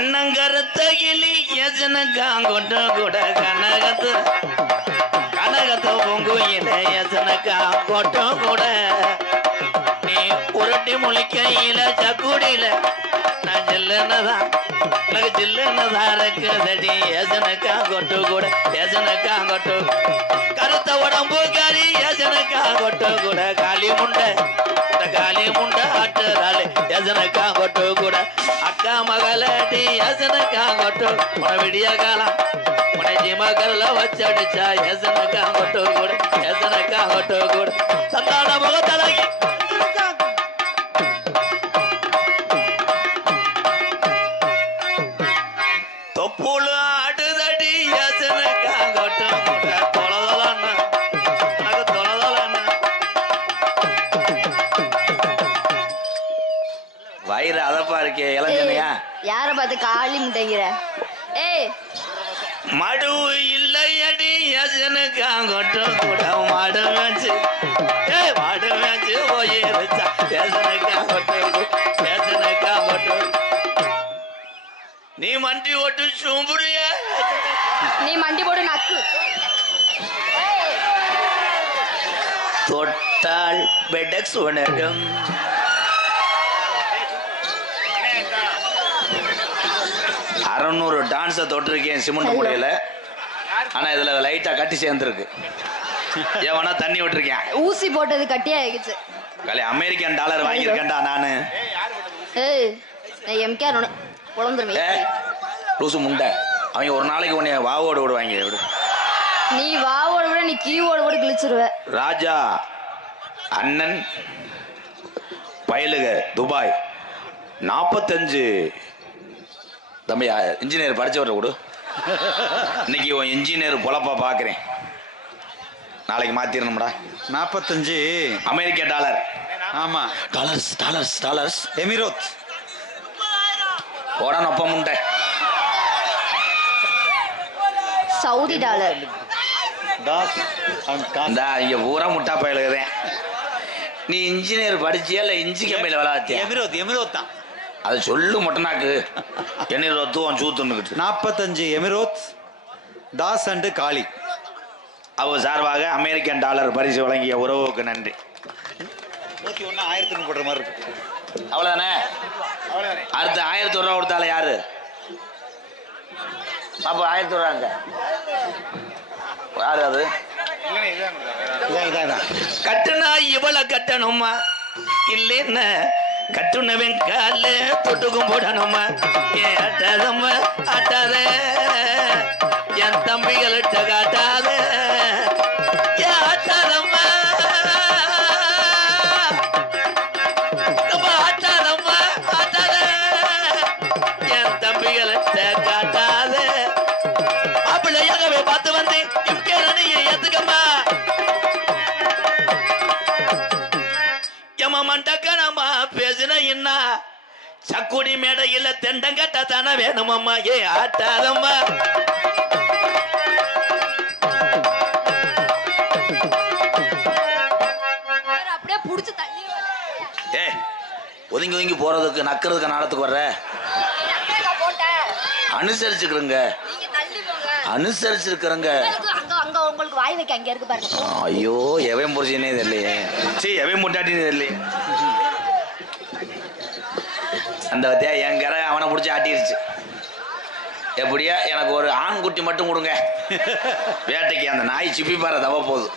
கண்ணங்கரத்த கிளி எசனக்காங்கொட்ட கூட கனகத்து பொங்குயில எசனக்காங்கொட்ட கூட நீ புரட்டி முழிக்கையில சக்குடியில நான் ஜில்லுன்னதான் எனக்கு ஜில்லுன்னதான் இருக்குதடி எசனக்காங்கொட்டு கூட எசனக்காங்கொட்டு கருத்த உடம்பு கறி எசனக்காங்கொட்டு கூட காளி முண்டை ஆட்டுறாள் எசனக்காங்கொட்டு கூட அக்கா மகளடி எசனக்காங்கொட்டு உன விடிய காலம் உன ஜிமகர்ல வச்சடிச்சா எசனக்காங்கொட்டு கூட சந்தான முகத்தலகி தொப்புளு ஆடுதடி எசனக்காங்கொட்டு கூட தொலைதலன்னு உனக்கு தொலைதலன்னு வயிறு அதப்பா இருக்கே இளஞ்சனையா யார பார்த்து காளி முட்டைங்கிற ஏய் மடு இல்லையடி எசனக்காங்கொட்டு கூட மாடு வச்சு போயிருச்சா எசனக்காங்கொட்டு நீ மண்டி ஓட்டு சும்புறிய நீ மண்டி போடு நக்கு தொட்டால் பெடக்ஸ் உணரும் 600 டான்ஸை தொட்டிருக்கேன் சிமெண்ட் மூடையில. ஆனா இதுல லைட்டா கட்டி சேர்ந்துருக்கு. ஏவனா தண்ணி விட்டுருக்கேன். ஊசி போட்டது கட்டியா ஆயிடுச்சு. கலை அமெரிக்கன் டாலர் வாங்கியிருக்கேன்டா நானு. ஏய் நான் எம்கே பொளந்துருவேன். ஏய் லூசு முண்டை. அவங்க ஒரு நாளைக்கு உன்னை வாவோடு விடுவாங்க. விடு நீ வாவோடு விட நீ கீவோடு கூட கிழிச்சிருவ. ராஜா அண்ணன் பயலுக துபாய் 45 தம்பி இன்ஜினியர் படிச்சவரை கொடு. இன்னைக்கு உன் இன்ஜினியர் பொழப்பா பார்க்குறேன். நாளைக்கு மாத்திரணும்டா. 45 அமெரிக்க டாலர். ஆமா டாலர்ஸ் எமிரோத் உடனே ஒப்பம் உண்டை. Saudi dollar. இங்க பூரா முட்டா பயலுக்குதேன். நீ இன்ஜினியர் படிச்சியா இல்ல இன்ஜி கம்பெனில விளாத்தியா? எமிரோத் தான். அது சொல்லு மொட்டனாக்கு. எண்ணிரோத்துவம் சூத்துன்னுக்கிட்டு 45 எமிரோத் தாஸ் அண்டு காளி அவர் சார்பாக அமெரிக்கன் டாலர் பரிசு வழங்கிய உறவுக்கு நன்றி. 101 1000 போடுற மாதிரி இருக்கு. அவ்வளவுதானே. அடுத்து 1000 ரூபா கொடுத்தால யாரு அப்ப 1000 ரூபாங்க யாரு அது? கட்டுனா இவளை கட்டணுமா இல்லைன்னா கட்டுனவன் கால தொட்டுக்கும் போடணுமா? ஆட்டாதம்மா ஆட்டாத என் தம்பிகள்கிட்ட காட்டாத ஆட்டாதம்மா ஆட்டாதம்மா ஆட்டாத என் தம்பிகள்கிட்ட காட்டாத மாப்பிள்ளையாகவே பார்த்து வந்தேன். ஏத்துக்கம்மா எம்ம மண்டக்கணமா பேசுன என்ன சக்குடி மேடையில தெண்டங்கட்ட தானே வேணுமம்மா. ஆட்டாதம்மா அப்படியே புடிச்சு தள்ளி ஒதுங்கி போறதுக்கு நக்கிறதுக்கு நாளத்துக்கு வர்ற அனுசரிச்சுக்கிறங்க. உங்களுக்கு வாய் வைக்க அங்க இருக்கு பாருங்க. ஐயோ எவன் புரிச்சுனே தெரியலையே. சரி எவன் முட்டாட்டினே தெரியலையே. அந்த என் கரை அவனை பிடிச்சி ஆட்டிருச்சு. எப்படியா எனக்கு ஒரு ஆண் குட்டி மட்டும் கொடுங்க வேட்டைக்கு. அந்த நாய் சிப்பி பாரு தவ போகுது.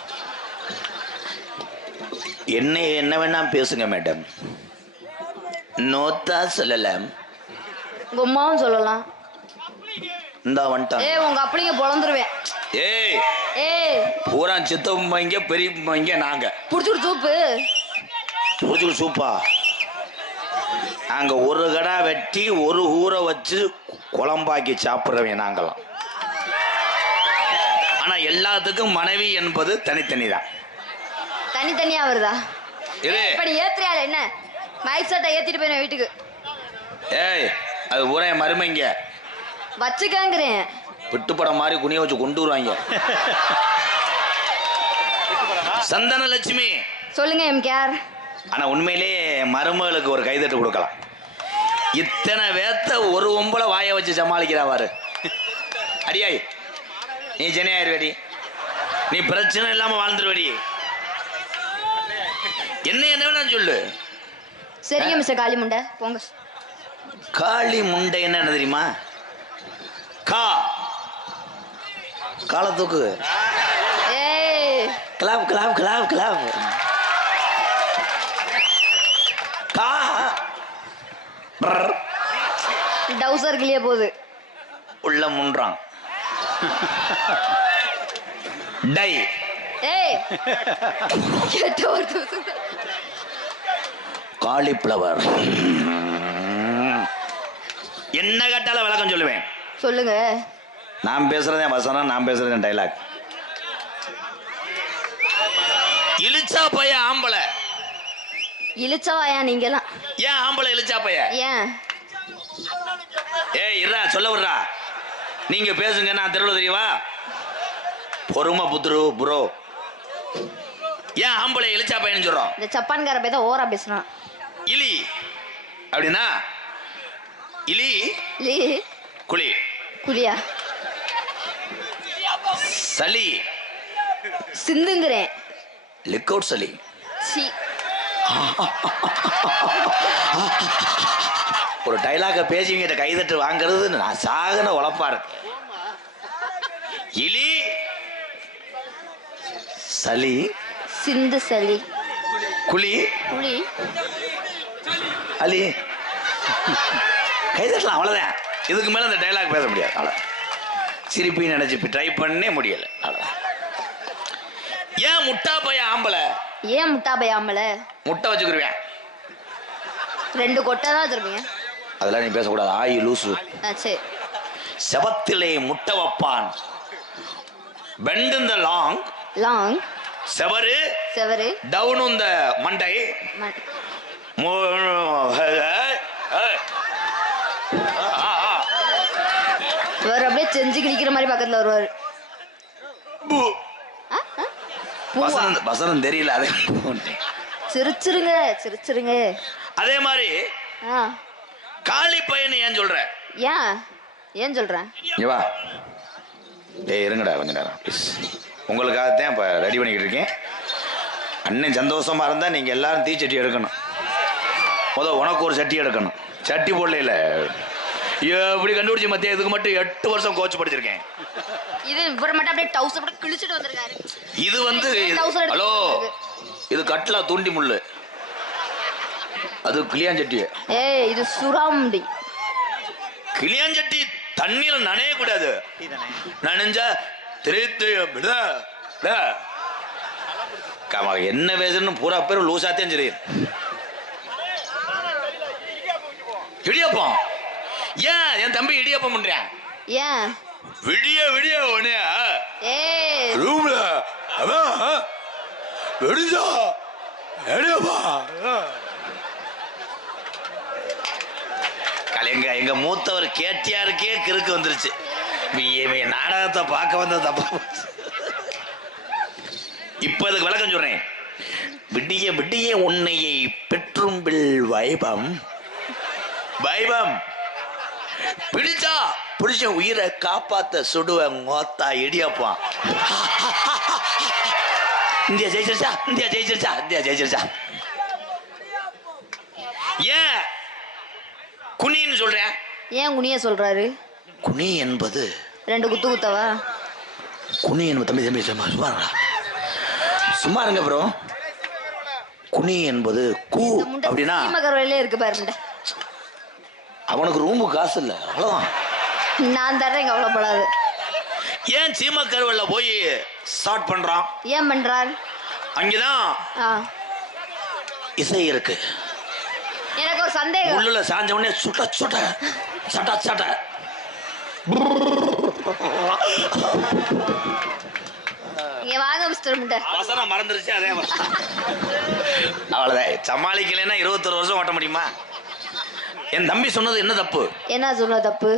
என்ன வேணா பேசுங்க மேடம். நோத்தா சொல்லலாம். உங்க அம்மாவும் சொல்லலாம். இந்த வந்துட்டான். உங்க அப்படிங்க பொளந்துருவேன். ஏய் பூரா சித்தம்மைங்க பெரியம்மைங்க நாங்க புடிச்சுடு சூப்பா. நாங்க ஒரு கடா வெட்டி ஒரு ஊரை வச்சு குழம்பாக்கி சாப்பிட்றவங்க நாங்களாம். ஆனா எல்லாத்துக்கும் மனைவி என்பது தனித்தனி தான். தனித்தனியா வருதா? இப்ப நீ ஏத்துறியால என்ன மைக் செட்டை ஏத்திட்டு போய் வீட்டுக்கு. ஏய் அது ஊரே மருமைங்க வச்சுக்காங்கிறேன். விட்டு படம் மாதிரி குனிய வச்சு கொண்டு வருவாங்க. சந்தன லட்சுமி சொல்லுங்க எம்கேஆர். ஆனா உண்மையிலே மருமகளுக்கு ஒரு கைதட்டு கொடுக்கலாம். இத்தனை வேத்த ஒரு ஒம்பளை வாய வச்சு சமாளிக்கிறாவாரு. அடியாய் நீ ஜெனியாயிருவடி, நீ பிரச்சனை இல்லாம வாழ்ந்துருவடி. என்ன வேணா சொல்லு. சரிங்க மிஸ்டர் காளி முண்டை போங்க. காளி முண்டை என்ன தெரியுமா? கால தூக்கு. ஏய் கிளாப் கிளாப் கிளாப் கிளாப். டவுசர் கிளிய போகுது. உள்ள முன்றான். டை. ஏய் கேட்ட ஒரு காலிஃப்ளவர். என்ன கேட்டாலும் விளக்கம் சொல்லுவேன். சொல்லுங்க. நான் பேசுறதே வசனம், நான் பேசுறதே டைலாக். இழுச்சா பைய ஆம்பளை. இழுச்சவாயா நீங்கலாம்? ஏன் ஆம்பளை இழுச்சா பைய? ஏன்? ஏய் இருடா சொல்ல விடுறா. நீங்க பேசுங்க, நான் தெருவில் தெரியவா? பொறுமை புத்துரு ப்ரோ. ஏன் ஆம்பளை இழுச்சா பையன்னு சொல்றோம்? இந்த சப்பான்கார பைய தான் ஓரா பேசுறான். இலி அப்படின்னா இலி குழி குழியா? சளி சிந்துங்கிறேன். லிக் அவுட் சளி. சி ஒரு டைலாக பேசிக்கிட்ட கைதட்டு வாங்குறது நான் சாகன உழப்பா இருக்கு. இலி சளி சிந்து சளி குழி குழி அலி கைதட்டலாம், அவ்வளோதான். இதுக்கு மேலே அந்த டைலாக் பேச முடியாது. அவ்வளோ சிரிப்பி நினைச்சு ட்ரை பண்ணே முடியல. அவ்வளோ. ஏன் முட்டா பைய ஆம்பளை? ஏன் முட்டா பைய ஆம்பளை? முட்டை வச்சுக்கிருவேன். 2 கொட்டை தான் வச்சிருப்பீங்க. அதெல்லாம் நீ பேசக்கூடாது. ஆயி லூசு. சரி. செவத்திலே முட்டை வைப்பான். பெண்ட் இந்த லாங் லாங் செவரு செவரு டவுன் இந்த மண்டை இவர் அப்படியே செஞ்சு கிழிக்கிற மாதிரி பக்கத்துல வருவாரு. வசனம் தெரியல. அதே சிரிச்சிருங்க சிரிச்சிருங்க. அதே மாதிரி காளி பையன் ஏன் சொல்ற? ஏன் சொல்றேன்? வா டேய் இருங்கடா கொஞ்ச நேரம் ப்ளீஸ். உங்களுக்காகத்தான் இப்போ ரெடி பண்ணிக்கிட்டு இருக்கேன். அண்ணன் சந்தோஷமா இருந்தா நீங்க எல்லாரும் தீச்சட்டி எடுக்கணும். உனக்கு ஒரு சட்டி எடுக்கணும். சட்டி போடல எப்படி கண்டுபிடிச்சு மத்திய? இதுக்கு மட்டும் 8 வருஷம் கோச் படிச்சிருக்கேன். இது இவர் மட்டும் அப்படியே டவுசர் போட்டு கிழிச்சிட்டு வந்திருக்காரு. இது வந்து ஹலோ, இது கட்லா தூண்டி முள்ளு, அது கிளியாஞ்சட்டி. ஏய் இது சுறாமுண்டி. கிளியாஞ்சட்டி தண்ணீர நனைய கூடாது. நனைஞ்சா தெரித்து என்ன பேசுன்னு பூரா பேர் லூசாத்தையும் தெரியும். இடியப்பம் ஏன் என் தம்பி இடியப்பம் பண்றேன்? ஏன் விடிய விடிய உடனே ஏய் ரூம்ல அவன் விடிஞ்சா இடியப்பா. கலைங்க எங்க மூத்தவர் கேட்டியாருக்கே கிறுக்கு வந்துருச்சு. நாடகத்தை பார்க்க வந்த தப்பா. இப்ப இதுக்கு விளக்கம் சொல்றேன். விடிய விடிய உன்னையை பெற்றும்பில் வைபம் வைபம் பிடிச்சா புடிச்ச உயிரை காப்பாத்த சுடுவன் மோத்தா இடியப்பான். இந்தியா ஜெயிச்சிருச்சா, இந்தியா ஜெயிச்சிருச்சா, இந்தியா ஜெயிச்சிருச்சா. ஏன் குனின்னு சொல்றேன்? ஏன் குனிய சொல்றாரு? குனி என்பது 2 குத்து குத்தவா? குனி என்பது தம்பி தம்பி சும்மா சும்மா இருங்க ப்ரோ. குனி என்பது கூ அப்படின்னா இருக்கு பாருங்க. அவனுக்கு ரூமு காசு இல்லை, அவ்வளவுதான். நான் தர்றேன், கவலைப்படாது. ஏன் சீமக்கருவல்ல போய் ஸ்டார்ட் பண்றான்? ஏன் பண்றான்? அங்கதான் இசை இருக்கு. எனக்கு ஒரு சந்தேகம். உள்ளுல சாஞ்ச உடனே சுட்ட சுட்ட சட்ட சட்ட இங்க வாங்க மிஸ்டர் முட்டை. வசனம் மறந்துருச்சு. அதே அவ்வளவுதான். சமாளிக்கலைன்னா 21 வருஷம் ஓட்ட முடியுமா? என் தம்பி சொன்னது என்ன தப்பு? என்ன சொன்ன தப்பு?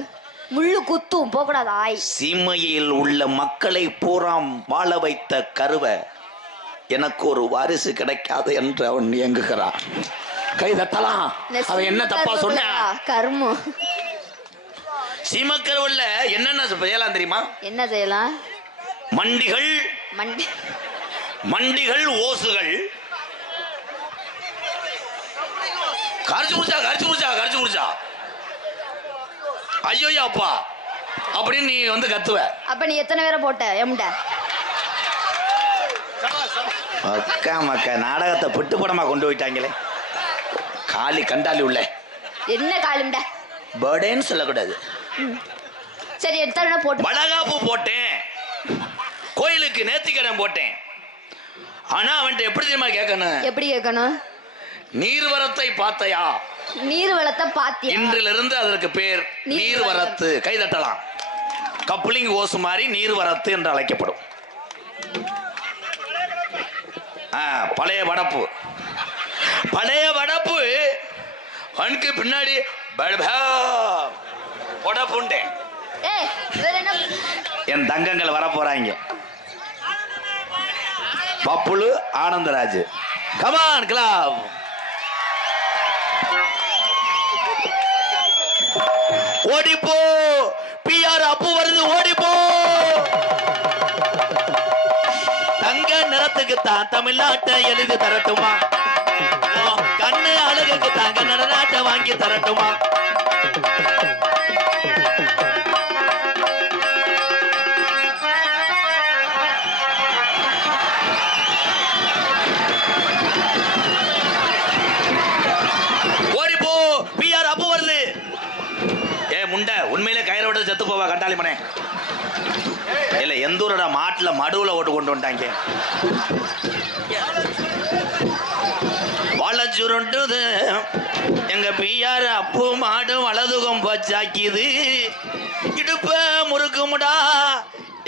முள்ளு குத்தும் போகக்கூடாது. ஆய் சீமையில் உள்ள மக்களை பூராம் வாழ வைத்த கருவை எனக்கு ஒரு வாரிசு கிடைக்காது என்று அவன் இயங்குகிறான். கை தட்டலாம். அவன் என்ன தப்பா சொன்னா? கர்மம். சீமக்கருவுல என்னென்ன செய்யலாம் தெரியுமா? என்ன செய்யலாம்? மண்டிகள், மண்டிகள், ஓசுகள். கரிச்சு முடிச்சா ஐயோ அப்பா அப்படின்னு நீ வந்து கத்துவ. அப்ப நீ எத்தனை பேரை போட்ட? எம்ட அக்கா மக்கா நாடகத்தை பிட்டு படமா கொண்டு போயிட்டாங்களே. காளி கண்டாலி உள்ள என்ன காலிம்ட பர்டேன்னு சொல்லக்கூடாது. சரி எத்தனை போட்டு? வளகாப்பு போட்டேன், கோயிலுக்கு நேர்த்திக்கடன் போட்டேன். ஆனா அவன்கிட்ட எப்படி தெரியுமா கேட்கணும்? எப்படி கேட்கணும்? நீர்வரத்தை பார்த்தையா? நீர்வளத்தை பாத்தியா? இன்றிலிருந்து அதற்கு பேர் நீர்வரத்து. கை தட்டலாம். கப்ளிங் ஓசு மாதிரி நீர்வரத்து என்று அழைக்கப்படும். பழைய வடப்பு, பழைய வடப்பு அவனுக்கு பின்னாடி வடப்புண்டே. என் தங்கங்கள் வர போறாங்க. பப்புளு ஆனந்தராஜ், கமான் கிளப். ஓடிப்போ, பிஆர் அப்பு வருது, ஓடிப்போ. தங்க நிறத்துக்கு தான் தமிழ்நாட்டை எழுதி தரட்டுமா? கண்ணு அழகுக்கு தாங்க நடனாட்டை வாங்கி தரட்டுமா? ஓடிப்போ, பிஆர் அப்பு வருது. முண்டை உண்மையிலே கயிறு விட்டு செத்து போவா கண்டாளி மனே. இல்ல எந்த ஊரோட மாட்டுல மடுவுல ஓட்டு கொண்டு வந்துட்டாங்க. வளச்சுருண்டுது எங்க பிஆர் அப்பு மாடு வலதுகம் பச்சாக்கிது. இடுப்ப முறுக்குமுடா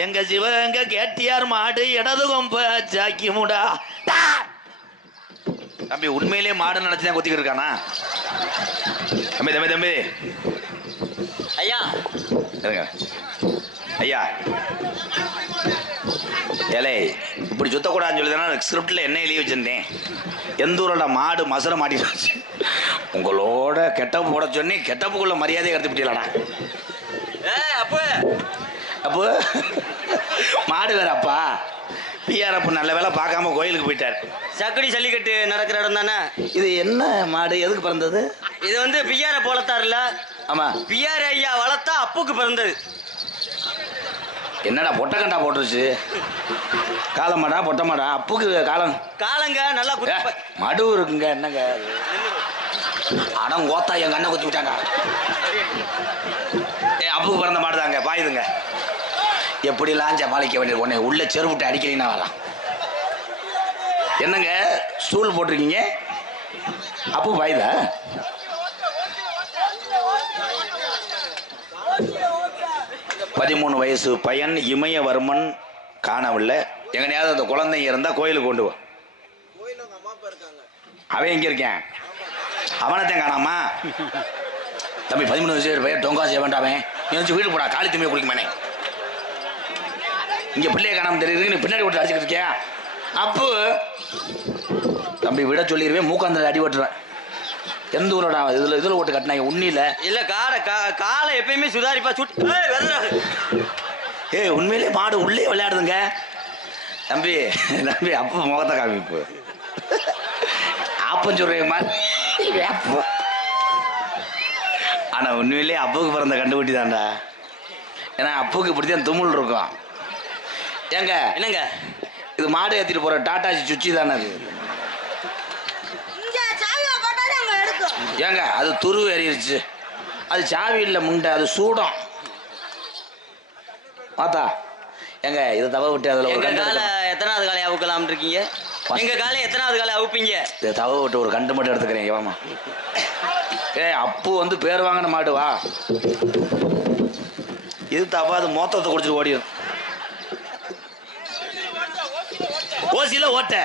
எங்க சிவகங்க கேட்டியார் மாடு இடதுகம் பச்சாக்கி முடா. தம்பி உண்மையிலே மாடு நினைச்சுதான் கொத்திக்கிட்டு இருக்கானா? தம்பி தம்பி தம்பி ஐயா ஐயா ஏலே இப்படி சுத்தக்கூடாதுன்னு சொல்லி ஸ்கிரிப்டில் என்ன எழுதி வச்சிருந்தேன். எந்த ஊரோட மாடு மசர மாட்டிடுச்சு. உங்களோட கெட்டப்பு போட சொன்னி கெட்டப்புக்குள்ள மரியாதையை எடுத்துக்கிட்டீங்களாடா. அப்போ அப்போ மாடு வேற அப்பா. பிஆர் அப்பு நல்ல வேலை பார்க்காம கோயிலுக்கு போயிட்டார். சக்கடி ஜல்லிக்கட்டு நடக்கிற இடம் தானே இது? என்ன மாடு எதுக்கு பிறந்தது? இது வந்து பிஆர் போலத்தாருல. ஆமா, பிஆர் ஐயா வளர்த்தா அப்புக்கு பிறந்தது. என்னடா பொட்டக்கண்டா போட்டுருச்சு? காலமாடா பொட்டமாடா? அப்புக்கு காலம் காலங்க நல்லா மடு இருக்குங்க. என்னங்க அடம் கோத்தா எங்க அண்ணன் குத்தி விட்டாங்க. அப்புக்கு பிறந்த மாடுதாங்க, பாயுதுங்க. எப்படிலாம் சமாளிக்க வேண்டியது? உடனே உள்ள செருப்புட்டு அடிக்கலைன்னா வரலாம். என்னங்க ஸ்டூல் போட்டிருக்கீங்க? அப்பு பாயுதா? பதிமூணு வயசு பையன் இமயவர்மன் காணவில்லை. எங்கனையாவது அந்த குழந்தைங்க இருந்தா கோயிலுக்கு கொண்டு வா. அவன் எங்க இருக்கேன்? அவனத்தான் காணாமா? தம்பி 13 வயசு பையன் டொங்கா செய்ய வேண்டாமே. நீ வந்து வீடு போடா, காலி தும்பியை குடிக்குமானே. இங்க பிள்ளைய காணாம தெரியுது, நீ பின்னாடி விட்டு அடிச்சுக்கிட்டு இருக்கியா? அப்பு தம்பி விட சொல்லிடுவேன், மூக்காந்த அடி ஓட்டுறேன். எந்த ஊரோட இதுல ஓட்டு கட்டினாங்க? உண்மையில இல்ல காலை எப்பயுமே சுதாரிப்பா சுட்டு. உண்மையிலே மாடு உள்ளே விளையாடுதுங்க. தம்பி தம்பி அப்ப முகத்தை காமிப்பு ஆப்பம் சொல்றேன் மாதிரி. ஆனா உண்மையிலே அப்புக்கு பிறந்த கண்டுபிடி தான்டா. ஏன்னா அப்புக்கு இப்படித்தான் தும்முள் இருக்கும். ஏங்க என்னங்க இது மாடு ஏத்திட்டு போற டாட்டாசி சுச்சி தானே அது? ஏங்க அது துரு ஏறிடுச்சு. அது சாவி இல்லை முண்டை, அது சூடம். பார்த்தா ஏங்க இதை தவ விட்டு அதில் ஒரு காலை எத்தனாவது காலை அவுக்கலாம் இருக்கீங்க? எங்க காலை எத்தனாவது காலை அவுப்பீங்க? இதை தவ விட்டு ஒரு கண்டு மட்டும் எடுத்துக்கிறேன். ஏவாமா அப்பு வந்து பேர் வாங்கின மாடு வா. இது தவா, அது மொத்தத்தை குடிச்சிட்டு ஓடிடும். ஓசியில ஓட்ட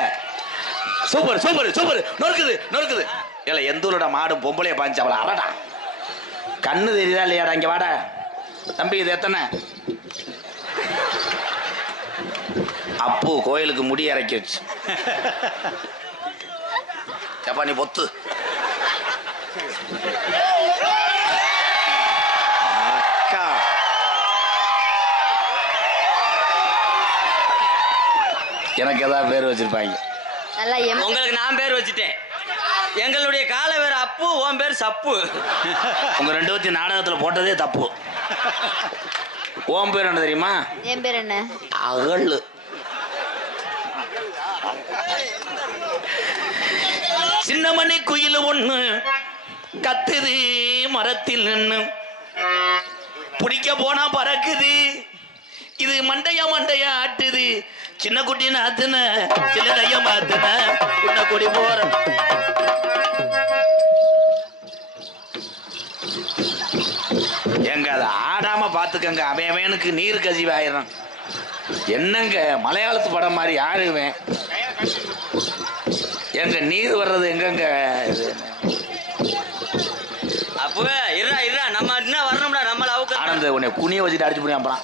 சூப்பர் சூப்பர் சூப்பர். நொறுக்குது நொறுக்குது. இல்ல எந்த ஊரோட மாடு பொம்பளைய பாஞ்சு அவளை அறடா. கண்ணு தெரியுதா இல்லையாடா? இங்க வாடா தம்பி. இது எத்தனை? அப்பு கோயிலுக்கு முடி இறக்கி வச்சு. எப்பா நீ பொத்து எனக்கு ஏதாவது பேர் வச்சிருப்பாங்க. நல்லா உங்களுக்கு நான் பேர் வச்சுட்டேன். எங்களுடைய காலை வேற அப்பு, உன் பேர் சப்பு. உங்க 2 பேர்த்தையும் நாடகத்துல போட்டதே தப்பு. உன் பேர் என்ன தெரியுமா? என் பேர் என்ன? அகல். சின்னமணி குயில் ஒண்ணு கத்துது மரத்தில் நின்னு, பிடிக்க போனா பறக்குது, இது மண்டைய ஆட்டுது, சின்ன குட்டி நாத்துன சில்லறைய மாத்துன உன்ன கொடி போற. எங்க அதை ஆடாம பாத்துக்கங்க, அவனுக்கு நீர் கசிவு ஆயிரம். என்னங்க மலையாளத்து படம் மாதிரி யாருவேன்? எங்க நீர் வர்றது எங்கங்க இது? அப்ப இருடா நம்ம என்ன வரணும்டா, நம்மள அவுக்க. ஆனந்த உன்னை குனிய வச்சுட்டு அடிச்சு போய் அப்புறம்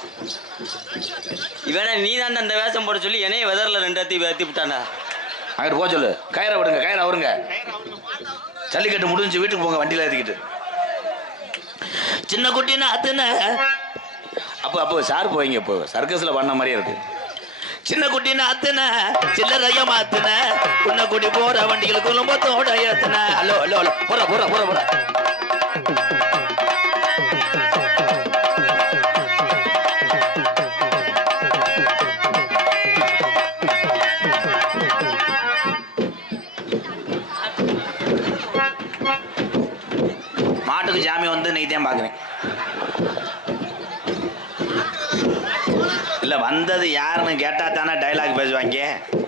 இவனை நீ தான் அந்த வேஷம் போட சொல்லி என்னைய வெதர்ல 2 அத்தி வேத்தி விட்டான்டா. அங்கிட்டு போக சொல்லு. கயிறை விடுங்க, கயிறை அவருங்க. ஜல்லிக்கட்டு முடிஞ்சு வீட்டுக்கு போங்க வண்டியில ஏற்றிக்கிட்டு. சின்ன குட்டின்னு அத்துன அப்போ சார் போய்ங்க. இப்போ சர்க்கஸ்ல பண்ண மாதிரியே இருக்கு. சின்ன குட்டின்னு அத்துன சில்லறைய மாத்துன உன்ன குட்டி போற வண்டிகளுக்கு குடும்பத்தோட ஏத்துன. ஹலோ ஹலோ ஹலோ போற போற போற போற. மாட்டுக்கு ஜாமி வந்து நீ தான் பாக்குறேன். இல்ல வந்தது யாருன்னு கேட்டா தானே டைலாக் பேசுவாங்க.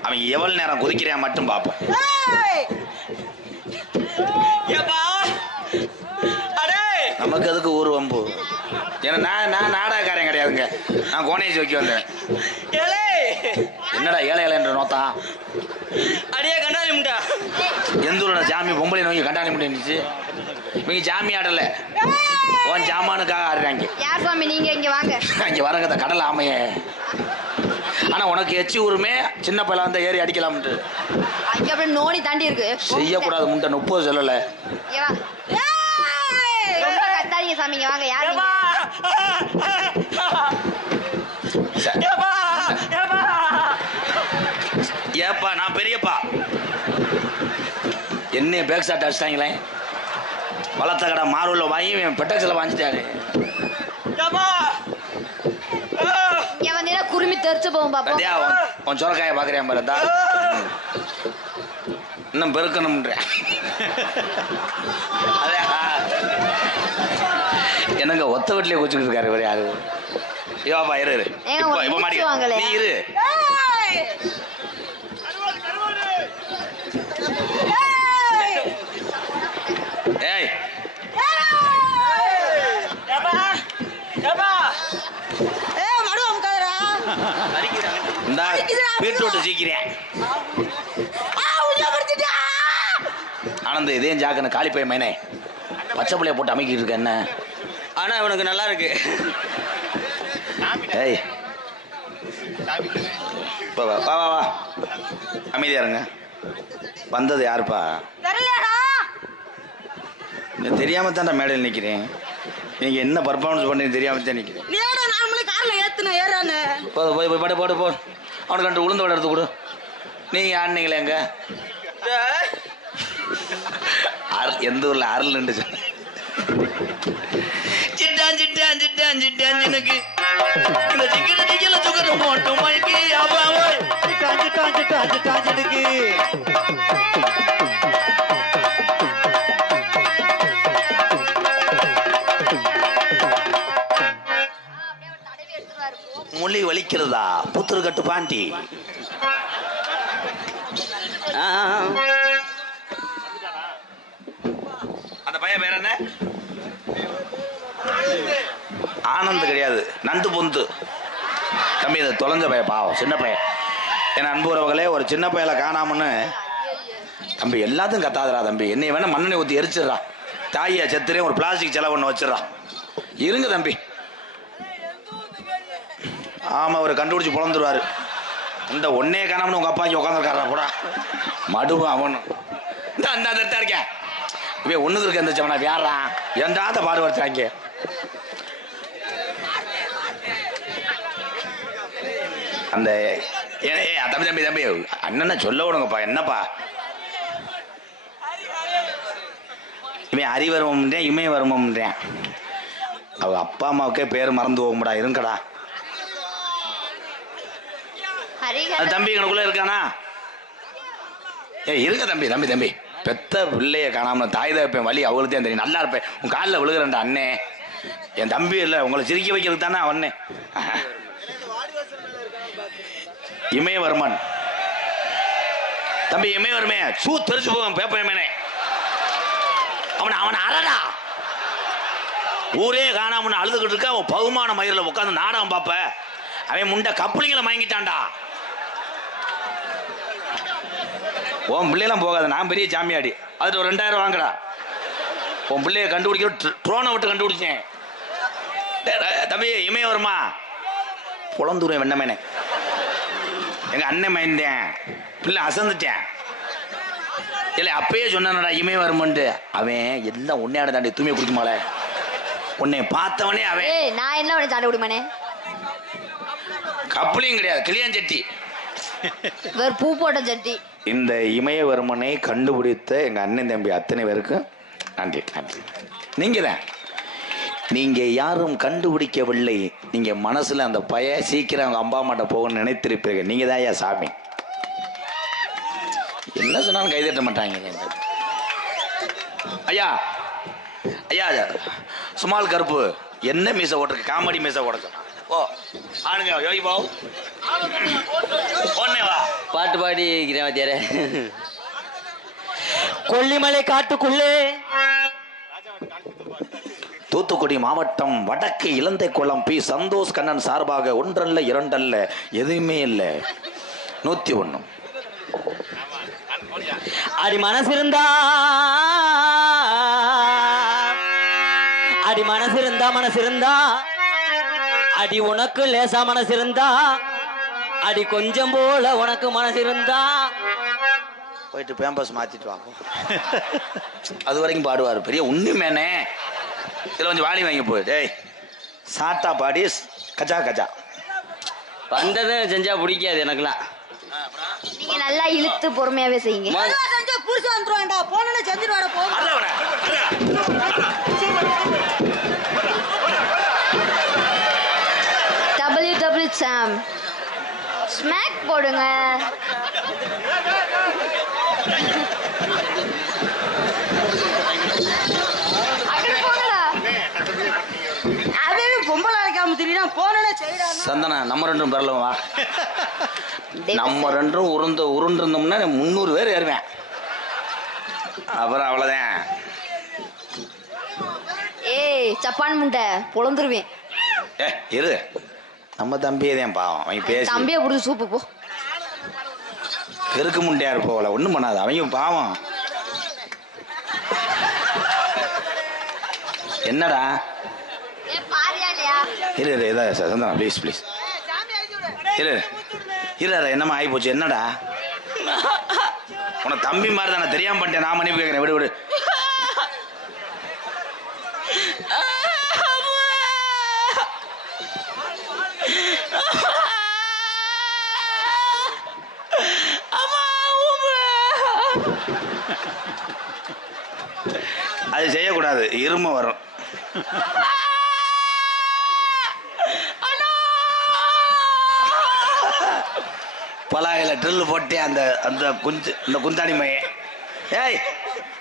அவன் எவ்வளவு நேரம் குதிக்கிறான் மட்டும் பார்ப்போம். நமக்கு அதுக்கு ஊர் வம்பு. ஏன்னா நான் நாடகக்காரன் கிடையாதுங்க. நான் கோனேஜ் வைக்க வந்தேன். என்னடா ஏழை ஏழைன்ற நோத்தா அடியே கண்டாலி முண்டா. எந்த ஊரோட ஜாமி பொம்பளை நோக்கி கண்டாணி முடிஞ்சிச்சு. இவங்க ஜாமி ஆடல, உன் ஜாமானுக்காக ஆடுறாங்க. யார் சுவாமி நீங்க? இங்க வாங்க. இங்க வரங்க கடல் ஆமைய. ஆனா உனக்கு எச்சி ஊருமே சின்ன பையல வந்து ஏறி அடிக்கலாம்ட்டு. அங்க அப்படியே நோனி தாண்டி இருக்கு. செய்யக்கூடாது முண்டை 30 சொல்லல. இங்க வா. ரொம்ப கத்தாதீங்க சாமி, இங்க வாங்க. யார் நீங்க? ஏப்பா நான் பெரியப்பா. என்ன பேக் ஷாட் அடிச்சிட்டாங்களே. வளர்த்த கடை மாறுள்ள வாங்கி பெட்டக்ஸில் வாங்கிட்டாரு. இங்க வந்தீங்கன்னா குருமி தெரிச்சு போகும் பாப்போம். உன் சொரக்காயை பார்க்குறேன் பாருந்தா. இன்னும் பெருக்கணும்ன்றேன். என்னங்க ஒத்த வீட்டிலே குச்சிக்கிட்டு இருக்காரு இவர் யாரு? ஐயோப்பா இரு இப்ப மாடி நீ இரு. ஏய் இந்த பீட்ரூட் சீக்கிறேன். ஆனந்த் இதே ஜாக்கன்னு காலிப்பை மைனே பச்சை பிள்ளைய போட்டு அமைக்கிட்டு இருக்க என்ன? ஆனா இவனுக்கு நல்லா இருக்கு. ஏய் வா வா வா வா அமைதியா இருங்க. வந்தது யாருப்பா? தெரியாம தான் மேடையில் நிக்கிறேன். நீங்க என்ன பர்ஃபார்மன்ஸ் பண்ணி தெரியாம தான் நிக்கிறேன். போய் போய் போய் போடு போ. அவனுக்கு 2 உளுந்த வடை எடுத்து கொடு. நீங்க ஆடுனீங்களே எங்க எந்த ஊர்ல அருள் நின்று சிட்டான் சிட்டான் சிட்டான் சிட்டான் எனக்கு இந்த சிக்கன சிக்கல சுகர போட்டு மயக்கி அப்பாவே சிட்டான் சிட்டான் சிட்டான் சிட்டான் எனக்கு மொழி வலிக்கிறதா புத்துரு கட்டு பாண்டி. அந்த பையன் பேர் என்ன? ஆனந்த் கிடையாது, நந்து பொந்து. தம்பி இதை தொலைஞ்ச பையன் பாவம் சின்ன பையன். என் அன்பு உறவுகளே ஒரு சின்ன பையலை காணாமன்னு தம்பி எல்லாத்தையும் கத்தாதுரா தம்பி. என்னை வேணா மண்ணெண்ணை ஊற்றி எரிச்சிடறா. தாயை செத்துறேன் ஒரு பிளாஸ்டிக் செலவு ஒன்று வச்சிடறா. இருங்க தம்பி. ஆமாம் அவர் கண்டுபிடிச்சி புலந்துருவார். இந்த ஒன்னே காணாமனு உங்கள் அப்பா இங்கே உட்காந்துருக்காரா கூட மடுவு அவனும் இந்த அந்த இடத்தா இருக்கேன். இப்போ ஒன்றுக்கு இருக்க எந்திரிச்சவனா வேறான் எந்தாத பாடுபடுத்துறாங்க. அந்த தம்பி தம்பி தம்பி அண்ணனை சொல்ல விடுங்கப்பா. என்னப்பா இவன் அறிவருமன்றேன் இமயவருமன்றேன். அவ அப்பா அம்மாவுக்கே பேர் மறந்து போகும்டா. இருங்கடா அது தம்பி எனக்குள்ள இருக்கானா? இருக்க தம்பி தம்பி தம்பி பெத்த பிள்ளைய காணாம தாய் தகப்பேன் வழி அவங்களுக்கு தான் தெரியும். நல்லா இருப்பேன். உன் காலில் விழுகிறேன்டா அண்ணே. என் தம்பி இல்லை உங்களை சிரிக்க வைக்கிறதுக்கு தானே அவனே. இமயவர்மன் தம்பி இமயவர்மே சூ தெரிச்சு போவேன் பேப்பேமேனே. அவனை அறடா. ஊரே காணாமன்னு அழுதுகிட்டு இருக்க. அவன் பகுமான மயிரில் உட்காந்து நாடகம் பார்ப்ப. அவன் முண்டை கப்பலிங்களை வாங்கிட்டான்டா. உன் பிள்ளையெல்லாம் போகாது. நான் பெரிய சாமியாடி. அதுக்கு ஒரு 2000 வாங்கடா. உன் பிள்ளைய கண்டுபிடிக்க ட்ரோனை விட்டு கண்டுபிடிச்சேன். தம்பி இமயவர்மா புலந்தூரம் வெண்ணமேனே. எங்க அண்ணன் மைந்தேன் பிள்ளை அசந்துட்டேன். இல்லை அப்பயே சொன்னானடா இமயவர்மன்ட்டு. அவன் எல்லாம் உன்னையாட தாண்டி தூய்மை குடிக்குமால. உன்னை பார்த்தவனே அவன். நான் என்ன உன்னை தாண்டி விடுமானே? கப்பலையும் கிடையாது கிளியாஞ்சட்டி வேறு பூ போட்ட சட்டி. இந்த இமயவர்மனை கண்டுபிடித்த எங்க அண்ணன் தம்பி அத்தனை பேருக்கும் நன்றி நன்றி. நீங்க தான் நீங்க யாரும் கண்டுபிடிக்கவில்லை. நீங்க மனசுல அந்த பய சீக்கிரம் அவங்க அம்மா அம்மாட்ட போகணும்னு நினைத்திருப்பீர்கள். நீங்க தான் ஐயா சாமி. என்ன சொன்னாலும் கைதட்ட மாட்டாங்க. ஐயா ஐயா சுமால் கருப்பு என்ன மீசை ஓட்டுருக்கு? காமெடி மீசை ஓடுக்க. ஓ ஆனுங்க யோகி பாவ் ஒன்னே வா பாட்டு பாடி வாத்தியாரே. கொல்லிமலை காட்டுக்குள்ளே தூத்துக்குடி மாவட்டம் வடக்கு இலந்தை குளம் பி சந்தோஷ் கண்ணன் சார்பாக 1 அல்ல 2 அல்ல எதுவுமே இல்லை 101. அடி மனசிருந்தா அடி மனசிருந்தா அடி உனக்கு லேசா மனசிருந்தா அடி கொஞ்சம் போல உனக்கு மனசிருந்தா போயிட்டு பேம்பஸ் மாத்திட்டு வாங்க. அது வரைக்கும் பாடுவார் பெரிய உண்மைமேனே. இதில் கொஞ்சம் வாடி வாங்கி போய் டேய் சாட்டா பாடி கஜா கஜா வந்ததை செஞ்சா பிடிக்காது எனக்குலாம். நீங்க நல்லா இழுத்து பொறுமையாவே செய்யுங்க. புருஷன் வந்துருவான்டா போன செஞ்சிருவாட போ. டபிள்யூ சாம் ஸ்மாக் போடுங்க. அவன் பொம்பளை அழைக்காம தெரியுதா போன செய்யறா. சந்தனா நம்ம 2 பேர்ல வா. நம்ம 2 உருண்டிருந்தோம்னா 300 பேர் ஏறுவேன். அப்புறம் அவ்வளோதான். ஏய் சப்பான் முண்டை பொழந்துருவேன். இரு நம்ம தம்பியே தான் பாவம். அவங்க பேசி தம்பியை புடிச்சு சூப்பு போ. பெருக்கு முண்டையா இருப்போல ஒன்றும் பண்ணாது. அவங்க பாவம். என்னடா இரு இரு இதா சந்தனா ப்ளீஸ் ப்ளீஸ் இரு இரு என்னம்மா ஆகி போச்சு? என்னடா உனக்கு தம்பி மாதிரி தானே தெரியாம பண்ணிட்டேன். நான் மன்னிப்பு கேட்குறேன். விடு விடு. அது செய்யக்கூடாது. இரும வரும். பலாயில ட்ரில் போட்டே அந்த அந்த இந்த குந்தாணி மைய. ஏய்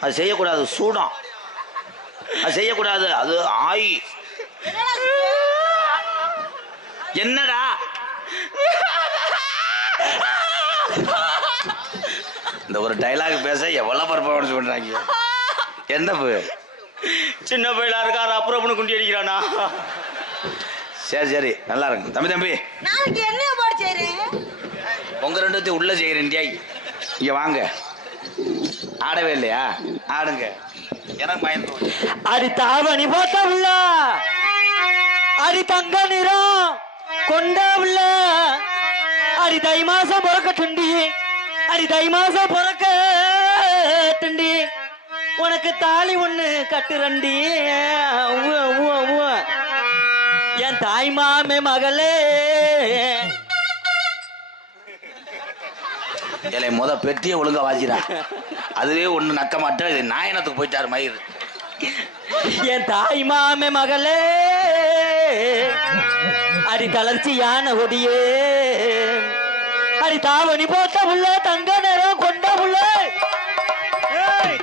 அது செய்யக்கூடாது. சூடம் அது செய்யக்கூடாது. அது ஆயி. என்னடா இந்த ஒரு டைலாக் பேச எவ்வளவு பர்ஃபார்மன்ஸ் பண்றாங்க. என்ன சின்ன பையலா இருக்காரு அப்புறம் குண்டி அடிக்கிறானா? சரி சரி நல்லா இருக்கு. தம்பி தம்பி நாளைக்கு என்ன பாடு செய்றேன்? உங்க 2 உள்ள செய்யறேன். இங்க வாங்க. ஆடவே இல்லையா? ஆடுங்க. எனக்கு பயந்து அடி தாவணி போட்ட உள்ள அடி தங்க நிறம் கொண்ட உள்ள அடி தை மாசம் பிறக்க துண்டி அடி தை மாசம் பிறக்க துண்டி உனக்கு தாலி ஒண்ணு கட்டுறண்டி. என் தாய் மாமே மகளே இல்லை பெட்டியை ஒழுங்கா வாசிடா. அதுவே ஒண்ணு நக்க மாட்டேன். இது நாயனத்துக்கு போயிட்டாரு மயிர். என் தாய் மாமே மகளே அடி தளர்ச்சியான கொடியே அடி தாவணி போட்ட உள்ள தங்க நேரம் கொண்ட உள்ள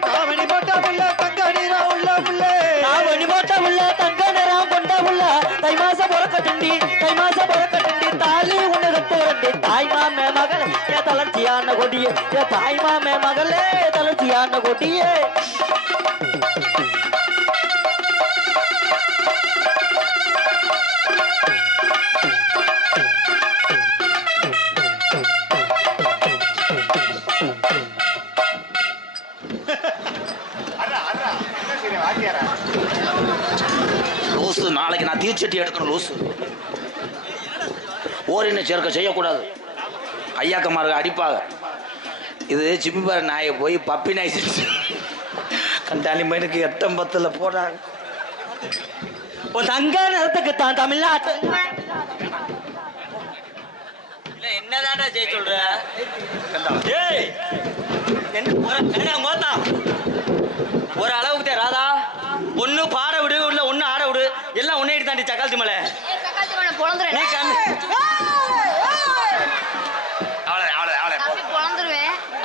தாவணி போட்ட புள்ள தங்க நீரம் உள்ள புள்ள தாவணி போட்ட உள்ள தங்க நேரம் கொண்ட உள்ள தை மாசம் பொறக்கட்டுண்டி தாலி உனக்கு போரண்டி தாய் மாமே மகளே என் தளர்ச்சியான கொடியே என் தாய் மாமே மகளே தளர்ச்சியான கொடியே. லூசு, நாளைக்கு நான் தீச்சட்டி எடுக்கணும். லூசு ஓரின சேர்க்க செய்யக்கூடாது. ஐயாக்கமாருக்கு அடிப்பாங்க. இது சிப்பிப்பாறை நாயை போய் பப்பி நாய் கண்டாலி மயிலுக்கு 8-10 போடுறாங்க. தங்க நிறத்துக்கு தான் தமிழ்நாட்டு என்னதான்டா செய்ய சொல்ற? ஏய், ஒரு அளவுக்கு ராதா ஒண்ணு பாட விடு இல்ல ஒண்ணு ஆட விடு, எல்லாம் ஒன்னே தாண்டி சக்காலத்தி மலை.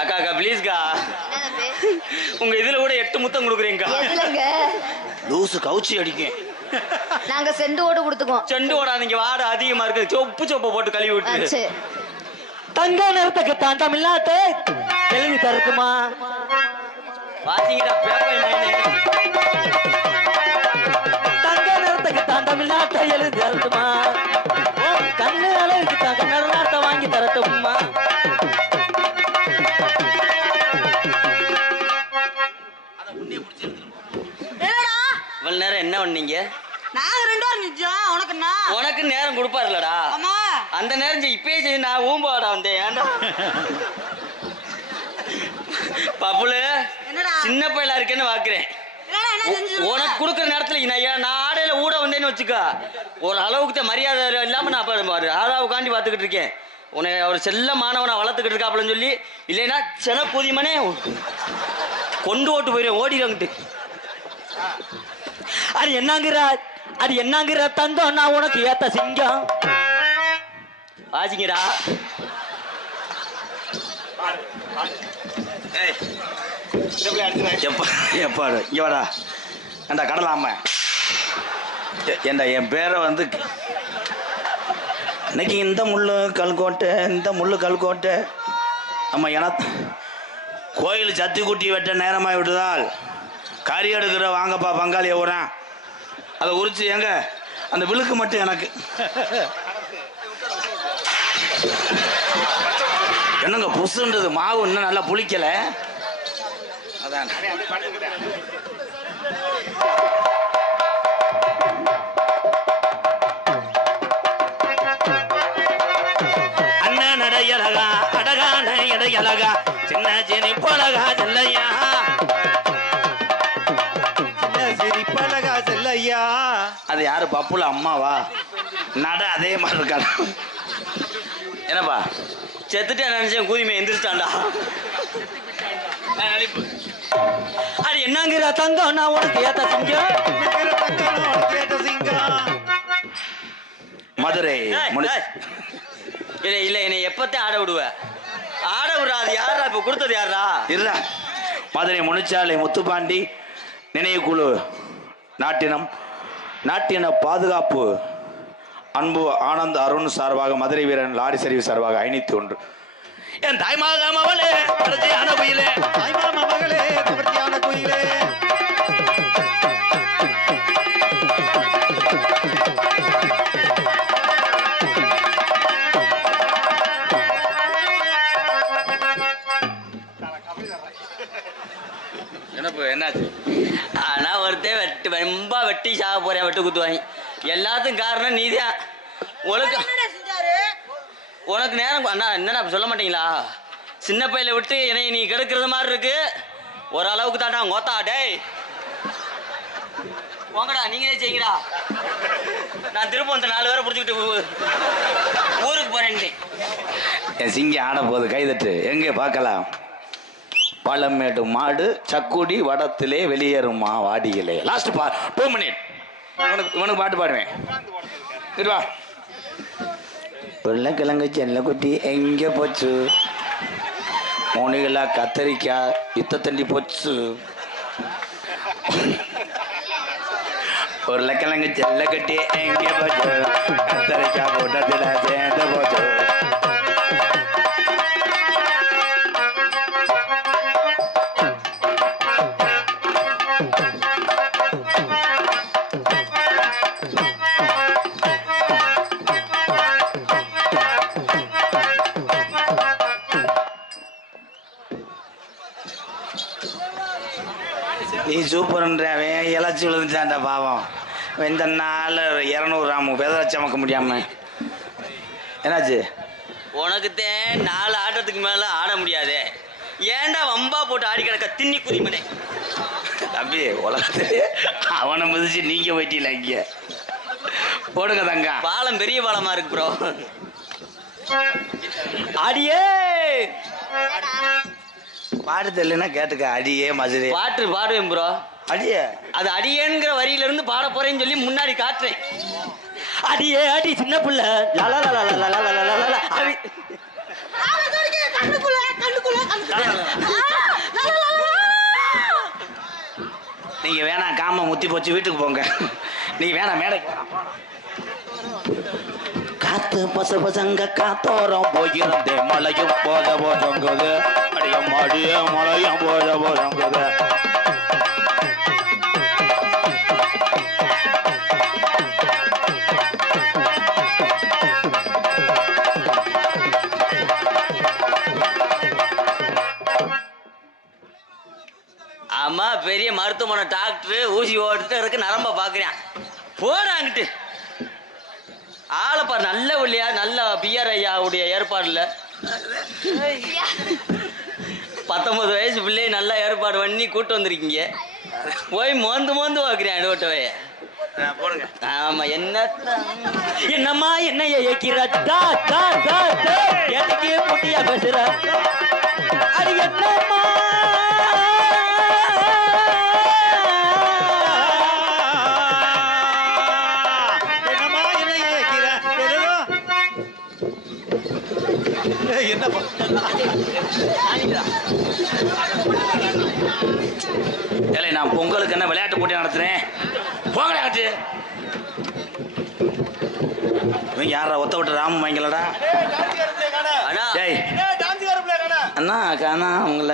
அக்கா அக்கா ப்ளீஸ்க்கா, உங்க இதுல கூட 8 முத்தம் கொடுக்குறீங்க. லூசு கவுச்சி அடிக்கும். நாங்க செண்டு ஓட்டு கொடுத்துக்கோம். செண்டு ஓடாதீங்க, வாட அதிகமா இருக்கு. சொப்பு போட்டு கழுவி விட்டு. தங்க நிறத்துக்கு தான் தமிழ்நாட்டு எழுதி தருக்குமா வாசிக்கிட்டா பேப்பர் மைனே. தங்க நிறத்துக்கு தான் தமிழ்நாட்டை எழுதி தரட்டுமா கண்ணு அளவுக்கு தான் கண்ணாட்ட வாங்கி தரட்டுமா. இவ்வளவு நேரம் என்ன பண்ணீங்க? நாங்க 2 பேரும் நிஜம். உனக்கு நேரம் கொடுப்பாருலடா. அந்த நேரம் இப்பயே செய்ய நான் ஊம்பாடா வந்தேன். ஏன்டா பப்புல சின்ன பையலா இருக்கேன்னு பாக்குறேன். உனக்கு கொடுக்குற நேரத்துல நான் ஆடையில ஊட வந்தேன்னு வச்சுக்க, ஒரு அளவுக்கு தான் மரியாதை இல்லாம நான் ஆளாவுக்காண்டி பாத்துக்கிட்டு இருக்கேன். உன்னை ஒரு செல்ல மாணவனை வளர்த்துக்கிட்டு இருக்கா அப்படின்னு சொல்லி, இல்லைன்னா சென புதியமனே கொண்டு ஓட்டு போயிடுவேன். ஓடிடுவாங்கிட்டு. அது என்னங்கிற தங்கம் நான் உனக்கு ஏத்த சிங்கம் வாசிங்கடா. எப்பாடு இங்கடா ஏண்டா கடலாம ஏண்டா என் பேரை வந்து இன்னைக்கு இந்த முள்ளு கல்கோட்டை நம்ம கோயில் சத்தி குட்டி வெட்ட நேரமாகி விட்டுதால் கறி எடுக்கிற வாங்கப்பா பங்காளியை ஊறேன் அதை உரிச்சு எங்க அந்த விழுக்கு மட்டும் எனக்கு என்னங்க புசுன்றது மாவு இன்னும் நல்லா புளிக்கல. அதான் அண்ணன் நடையழகா அடகான இடையழகா சின்ன சிரி பழகா செல்லையா சிரிப்பழகா செல்லையா. அது யாரு பப்புல அம்மாவா? நட அதே மாதிரி இருக்காங்க. என்னப்பா செத்துட்டே நினைச்சேன், கூதிமை எந்திரிச்சிட்டான்டா. அது என்னங்கிற தங்கம் நான் உனக்கு ஏத்த சிங்கம் மதுரை இல்ல இல்ல என்னை எப்பத்தான் ஆட விடுவ? ஆட விடுறாது யாரா? இப்ப கொடுத்தது யாரா? இல்ல மதுரை முனிச்சாலை முத்துப்பாண்டி நினைவுக்குழு நாட்டின பாதுகாப்பு அன்பு ஆனந்த் அருண் சார்பாக மதுரை வீரன் லாரி சர்வீஸ் சார்பாக 501. என் தாய்மாக மகளே தொடர்ச்சியான குயிலே மகளே தொடர்ச்சியான குயிலே என்னாச்சு? ஆனா ஒருத்தன் ரொம்ப வெட்டி சாக போறேன், வெட்டு குத்துவாங்க. எல்லாத்துக்கும் காரணம் நீதான். உனக்கு நேரம் அண்ணா என்னண்ணா சொல்ல மாட்டீங்களா? சின்ன பையில விட்டு என்னை நீ கெடுக்கிறது மாதிரி இருக்கு. ஒரு அளவுக்கு தாண்டா கோத்தா. டேய் போங்கடா நீங்களே செய்யுங்கடா. நான் திரும்ப அந்த 4 பேரை பிடிச்சிக்கிட்டு ஊருக்கு போறேன். என் சிங்கம் ஆட போகுது, கைதட்டு. எங்கே பார்க்கலாம்? பழமேடு மாடு சக்குடி வடத்திலே வெளியேறுமா வாடிகளே. Last 2 minute. இவனுக்கு பாட்டு பாடுவேன். வா. உருளைக்கிழங்கு செல்லக்குட்டி எங்கே போச்சு? 3 கிலோ கத்தரிக்காய் யுத்தத்தண்டி போச்சு. உருளைக்கிழங்கு செல்லக்குட்டி எங்கே போச்சு? கத்தரிக்காய் கூட்டத்தில் சேர்ந்து போச்சு. நீ சூப்பர்ன்ற அவன் இலச்சி விழுந்துட்டான்டா பாவம். இந்த நாள் 200 ராமு விதை சமக்க முடியாம என்னாச்சு? உனக்குத்தான் 4 ஆட்டத்துக்கு மேல ஆட முடியாது. ஏன்டா வம்பா போட்டு ஆடி கிடக்க தின்னி குதிமனே. தம்பி உலகத்திலே அவனை மிதிச்சு நீங்க போயிட்டீங்களா? இங்க போடுங்க தங்க. பாலம் பெரிய பாலமா இருக்கு ப்ரோ. அடியே பாடு தெரியலன்னா கேட்டுக்க. அடியே மதுரை பாட்டு பாடுவேன் ப்ரோ. அடியே அது அடியேங்கிற வரியில இருந்து பாட போறேன்னு சொல்லி முன்னாடி காட்டுறேன். அடியே அடி சின்ன புள்ள நீங்க வேணாம், காம முத்தி போச்சு, வீட்டுக்கு போங்க. நீங்க வேணாம், மேடைக்கு காத்து பச பசங்க காத்தோரம் போயிருந்தே மலையும் போத போதங்குது. அடியும் அடிய மலையும் போத போதங்குது. ஆமா பெரிய மருத்துவமனை டாக்டர் ஊசி ஓட்டுட்டு இருக்கு, நரம்ப பாக்குறேன். போறாங்கிட்டு ஆளப்பா நல்ல உள்ளியா நல்ல பிஆர் ஐயாவுடைய ஏற்பாடுல 19 வயசு பிள்ளைய நல்லா ஏற்பாடு பண்ணி கூட்டு வந்திருக்கீங்க. போய் மோந்து பாக்குறேன் அடுவட்டவைய. போடுங்க. ஆமா என்னம்மா என்னைய ஏக்கிறா முட்டியா பேசுற? அது என்னம்மா என்ன ஏலே, நான் பொங்கலுக்கு என்ன விளையாட்டு போட்டி நடத்துறேன்? போங்கடாச்சு. இவங்க யாரா ஒத்த விட்டு ராம வாங்கலடா? அண்ணா டேய் அண்ணா காணா அவங்கள.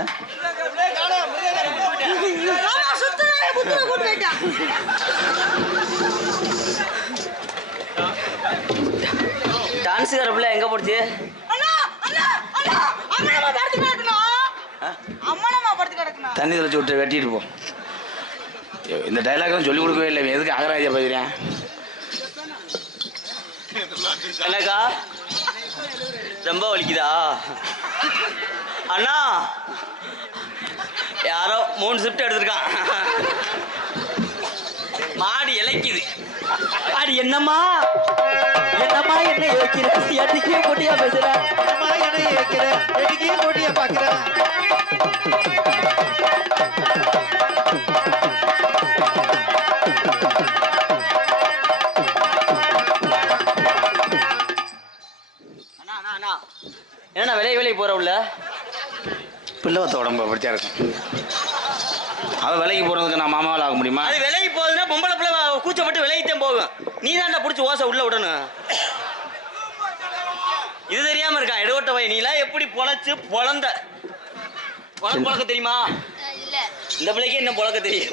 டான்ஸுக்கார பிள்ளை எங்க போடுச்சு? தண்ணி தெளிச்சு விட்டு வெட்டிட்டு போ. இந்த டைலாக்லாம் சொல்லிக் கொடுக்கவே இல்லை. எதுக்கு அகராஜா பதிக்கிறேன்? என்னக்கா ரொம்ப வலிக்குதா? அண்ணா யாரோ 3 ஷிஃப்ட் எடுத்திருக்கான். மாடி இலைக்குது. அது என்னம்மா என்ன ஏக்கிற? எதுக்கே முட்டியா பேசுற? என்ன ஏக்கிற? எதுக்கே போட்டியா பாக்குற? என்ன விலை போற உள்ள பிள்ளவத்த உடம்பு அப்படித்தான் இருக்கும். அவன் விலைக்கு போறதுக்கு நான் மாமாவில் ஆக முடியுமா? அது விலைக்கு போகுதுன்னா பொம்பளை பிள்ளை கூச்சப்பட்டு விலைக்குத்தான் போகும். நீ தான்டா பிடிச்சி ஓசை உள்ள விடணும். இது தெரியாம இருக்கான் எடுவட்ட வை. நீலாம் எப்படி பொழந்த பொழக்க தெரியுமா? இந்த பிள்ளைக்கு என்ன பொழக்க தெரியும்?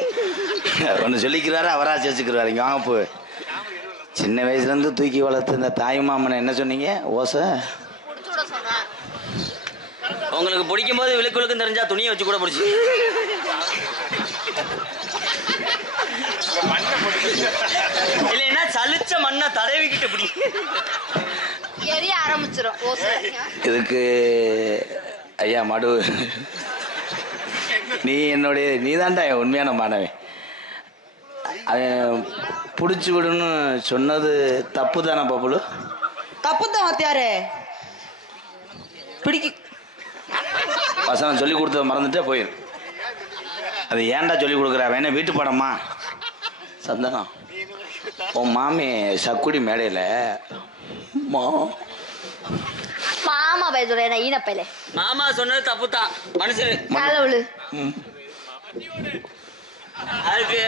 ஒன்று சொல்லிக்கிறாரு, அவரா சேர்த்துக்கிறாரு. இங்கே வாங்க போ. சின்ன வயசுலேருந்து தூக்கி வளர்த்து இந்த தாய் மாமனை என்ன சொன்னீங்க? ஓசை உங்களுக்கு பிடிக்கும் போது விழுக்குழுக்கும் தெரிஞ்சா துணியை வச்சு கூட பிடிச்சி இல்லைன்னா சலிச்ச மண்ணை தடவிக்கிட்டு பிடி எரிய ஆரம்பிச்சிரும். இதுக்கு ஐயா மடு, நீ தான்டா உண்மையான மாணவன். அவன் பிடிச்சி விடுன்னு சொன்னது தப்பு தானே பப்புலு? தப்பு தான் வாத்தியாரே. பிடிக்கு வசனம் சொல்லி கொடுத்தத மறந்துட்டே போயிரு. அது ஏன்டா சொல்லி கொடுக்குறா? வேணா வீட்டு படமா சந்தனம் உன் மாமி சக்குடி மேடையில் மாமா பேசுற என்ன ஈனப்பையில மாமா சொன்னது தப்பு தான் மனுஷரு. காலவுளு அதுக்கு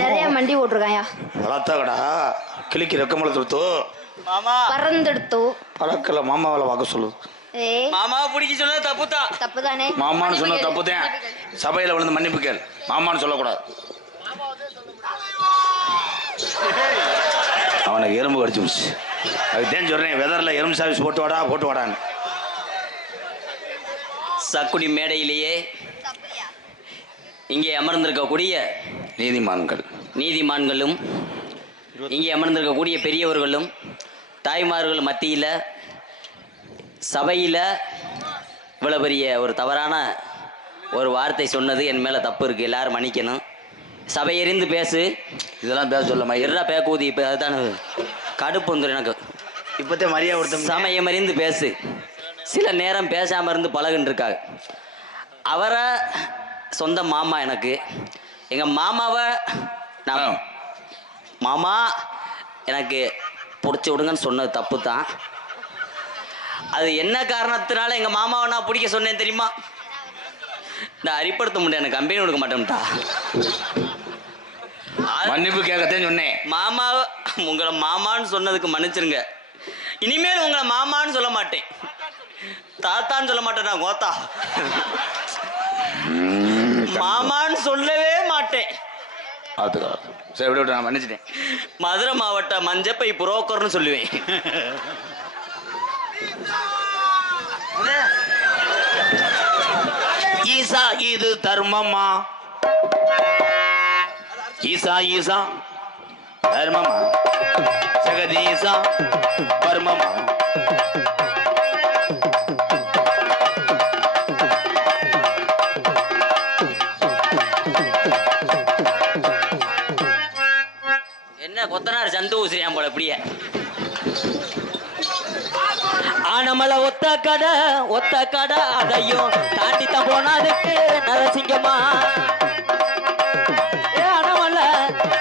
நிறைய மண்டி போட்டிருக்காயா. வளர்த்தாக்கடா கிளிக்கு ரெக்கமலை தொடுத்தோ மாமா பறந்தெடுத்தோ பழக்கல மாமாவை பார்க்க சொல்லுது. ஏய் மாமாவை பிடிக்க சொன்னது தப்பு தான். தப்பு தானே. மாமான்னு சொன்ன தப்பு தான். சபையில் விழுந்து மன்னிப்பு கேள். மாமான்னு சொல்லக்கூடாது. அவனுக்கு எறும்பு கடிச்சு போச்சு. அதுதான் சொல்றேன், வெதரில் எறும்பு சாவிஸ் போட்டு வாடான்னு. சக்குடி மேடையிலேயே இங்கே அமர்ந்திருக்கக்கூடிய நீதிமான்களும் இங்கே அமர்ந்திருக்கக்கூடிய பெரியவர்களும் தாய்மார்கள் மத்தியில் சபையில் இவ்வளோ பெரிய ஒரு தவறான ஒரு வார்த்தை சொன்னது என் மேலே தப்பு இருக்குது. எல்லாரும் மன்னிக்கணும். சபையறிந்து பேசு. இதெல்லாம் பேச சொல்ல எறா பேக்கூதி. இப்போ அதுதான் கடுப்பு வந்துடும் எனக்கு. இப்போத்தே மரியாதை கொடுத்த சமயமறிந்து பேசு. சில நேரம் பேசாமல் இருந்து பழகுன்னு இருக்காங்க. அவரை சொந்த மாமா எனக்கு. எங்கள் மாமாவை நான் மாமா எனக்கு பிடிச்சி விடுங்கன்னு சொன்னது தப்பு தான். அது என்ன காரணத்தினால எங்கள் மாமாவை நான் பிடிக்க சொன்னேன் தெரியுமா? இந்த அரிப்படுத்த முடியாது, எனக்கு கம்பெனி கொடுக்க மாட்டேன்ட்டா. மன்னிப்பு கேட்கத்தேன்னு சொன்னேன். மாமாவை உங்களை மாமான்னு சொன்னதுக்கு மன்னிச்சிருங்க. இனிமேல் உங்களை மாமான்னு சொல்ல மாட்டேன், தாத்தான்னு சொல்ல மாட்டேன். நான் கோத்தா மாமான்னு சொல்லவே மாட்டேன். சரி விட நான் மன்னிச்சிட்டேன். மதுரை மாவட்ட மஞ்சப்பை புரோக்கர்னு சொல்லுவேன். ஈசா இது தர்மமா? ஈசா தர்மமா? ஜெகதீசா பர்மமா? என்ன கொத்தனார் சந்து ஊசிரியான் போல இப்படியே. ஆனமல ஒத்த கடை அதையும் தாண்டித்தான் போனதுக்கு நரசிங்கம்மா. ஆனமல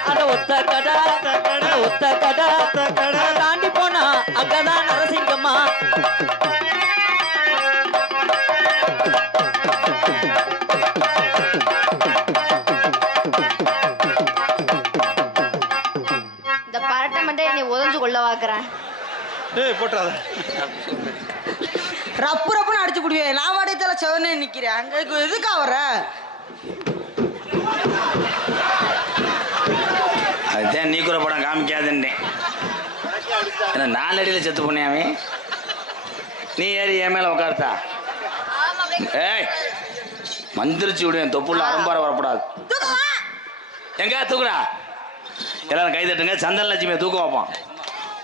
அந்த ஒத்த கடை தாண்டி போனா அங்கதான் நரசிங்கம்மா. இந்த பரட்டை மட்டும் என்னை உதஞ்சு கொள்ள வாக்குறேன். போட்டுறாத. ரப்புன்னு அடிச்சு புடிவேன். நான் வாடகைத்தால செவனே நிக்கிறேன். அங்க எதுக்கு வர? அதுதான் நீ கூட படம் காமிக்காதுன்னேன். ஏன்னா 4 அடியில் செத்து போனியாவே. நீ ஏறி என் மேலே உட்கார்த்தா. ஏய் மந்திரிச்சு விடுவேன். தொப்புள்ள அரும்பார வரப்படாது. எங்க தூக்குடா. எல்லாரும் கை தட்டுங்க. சந்தன லட்சுமியை தூக்க வைப்போம்.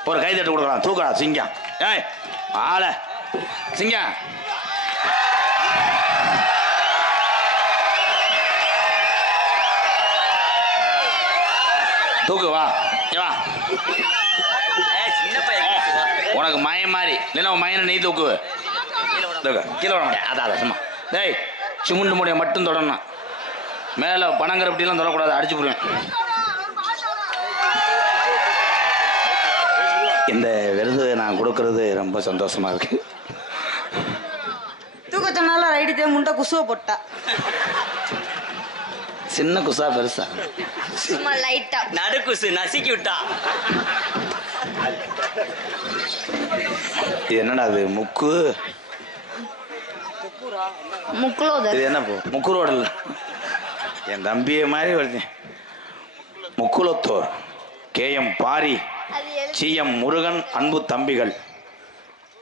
ஒரு கை தட்டு கொடுக்கலாம். தூக்குடா சிங்கம். ஏய் ஆள சிங்கம். தூக்கு வா வா. உனக்கு மயம் மாதிரி இல்லைன்னா உன் மயனை நீ தூக்குவ. கீழே விட மாட்டேன். அதான் சும்மா. டேய் சிமுண்டு முடிய மட்டும் தொடரணும். மேலே பணங்கிற அப்படிலாம் தொடரக்கூடாது. அடிச்சு போடுவேன். இந்த விருது நான் கொடுக்கறது ரொம்ப சந்தோஷமா இருக்கு. தூக்கத்தினால ரைட்டு முண்டை குசுவை போட்டா. சின்ன குசா பெருசா? சும்மா லைட்டா நடுக்குசு நசுக்கி விட்டா. இது என்னடா அது? முக்குலோதர். இது என்ன முக்குரோடல்? என் தம்பியை மாதிரி வருது. முக்குலத்தோர் KM பாரி CM முருகன் அன்பு தம்பிகள்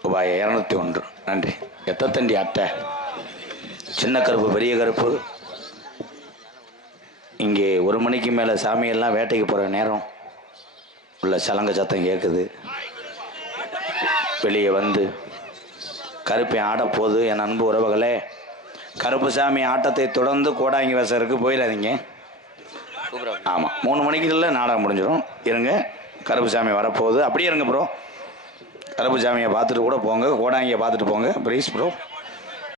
ரூபாய் 201. நன்றி. எத்தத்தண்டி அட்டை? சின்ன கருப்பு பெரிய கருப்பு. இங்கே 1 மணிக்கு மேலே சாமியெல்லாம் வேட்டைக்கு போகிற நேரம் உள்ள சலங்க சத்தம் கேட்குது. வெளியே வந்து கருப்பை ஆடப்போகுது. என் அன்பு உறவுகளே, கருப்பு சாமி ஆட்டத்தை தொடர்ந்து கோடாங்கி வசருக்கு போயிடாதீங்க. ஆமாம் 3 மணிக்குள்ள நாடகம் முடிஞ்சிடும். இருங்க, கருப்புசாமி வரப்போகுது. அப்படியே இருங்க ப்ரோ. கருப்புசாமியை பார்த்துட்டு கூட போங்க, கோடாங்கியை பார்த்துட்டு போங்க ப்ளீஸ் ப்ரோ.